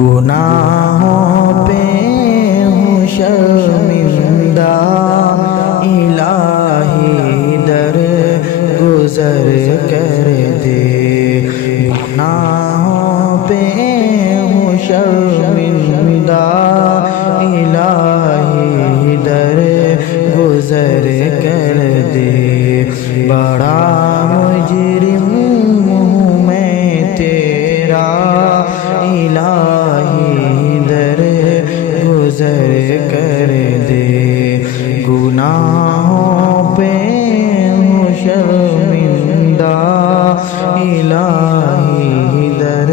گناہوں پہ ہوں شرمندہ، الہی در گزر کر دے۔ گناہوں پہ ہوں شرمندہ، الہی در گزر کر دے۔ بڑا مجرم ہوں میں تیرا، الہی در گزر کر دے۔ گناہوں پہ ہوں شرمندہ، الہی در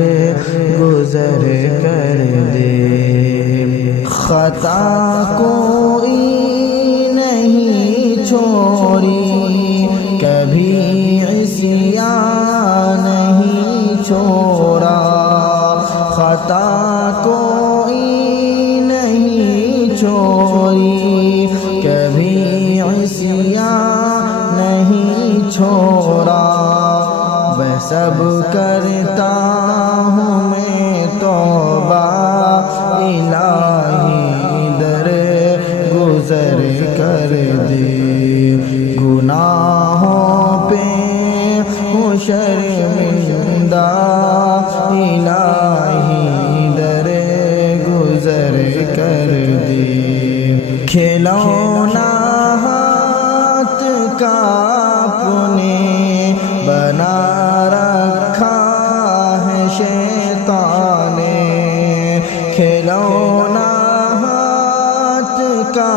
گزر کر دے۔ خطا کوئی نہیں چھوڑی، کبھی عصیان نہیں چھوڑا۔ خطا کوئی نہیں چھوڑی، کبھی عصیان نہیں چھوڑا۔ میں سب کرتا ہوں میں توبہ، الہی در گزر کر دے۔ گناہوں پہ ہوں شرمندہ، الہی در گزر کر دے۔ کھلونا ہاتھ کا اپنے بنا رکھا ہے شیطان نے، کھلونا ہاتھ کا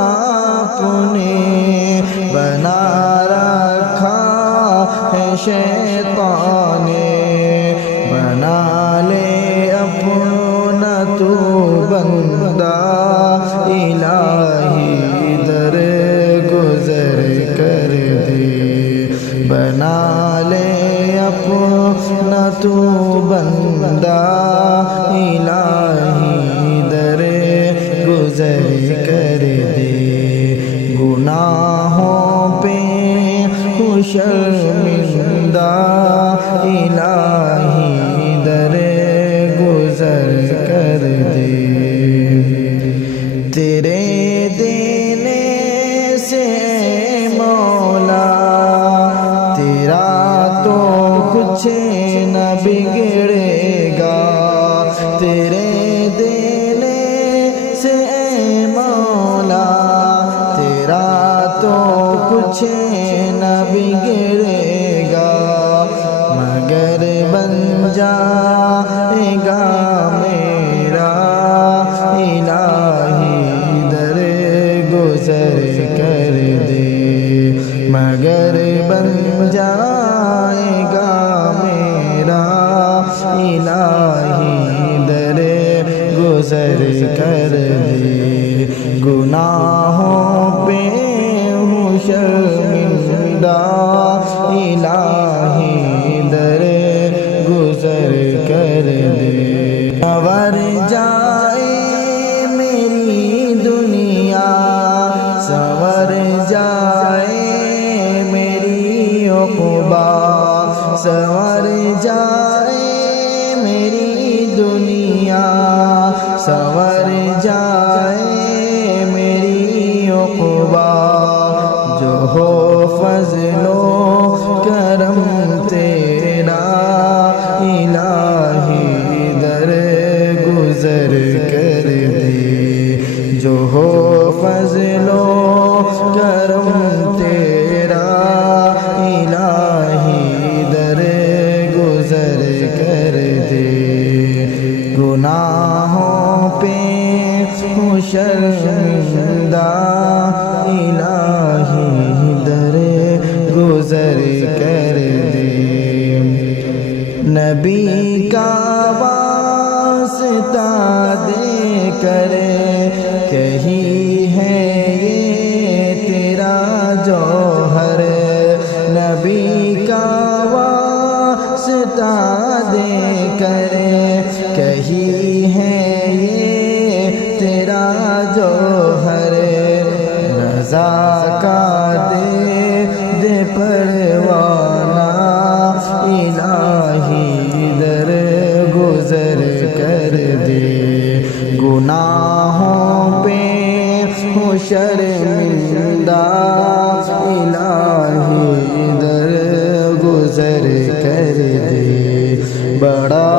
اپنے بنا رکھا ہے شیطان نے۔ بنا لے اپنا تو بندہ، الہی در گزر کر دے۔ بنا لے اپنا تو بندہ، الہی در گزر کر دے۔ گناہوں پہ ہوں شرمندہ، الہی در گزر کر دے۔ تیرے دینے سے مولا تیرا تو کچھ نہ بگڑے گا، تیرے دینے سے مولا تیرا تو کچھ نہ بگڑے گا، مگر بن جائے گا میرا، الہی در گزر کر دے۔ مگر بن جائے گا میرا، الہی در گزر کر دے۔ گناہوں پہ ہوں شرمندہ، الہی در گزر کر دے۔ سنور جائے میری دنیا، سنور جائے میری عقبیٰ، سنور جائے میری دنیا، سنور جائے میری عقبیٰ۔ جو ہو فضل و کرم تیرا، الہی در گزر کر دے۔ جو ہو فضل و کرم تیرا، الہی در گزر کر دے۔ گناہوں پہ ہوں شرمندہ، الہی در گزر کر دے۔ نبی کا واسطہ دے کر کہی ہے یہ تیرا جوہر، نبی کا واسطہ دے کر کہی ہے یہ تیرا جوہر، رضا کا دے پروانہ، الہی در گزر کر دے۔ گناہوں پہ ہوں شرمندہ، الہی در گزر کر دے، بڑا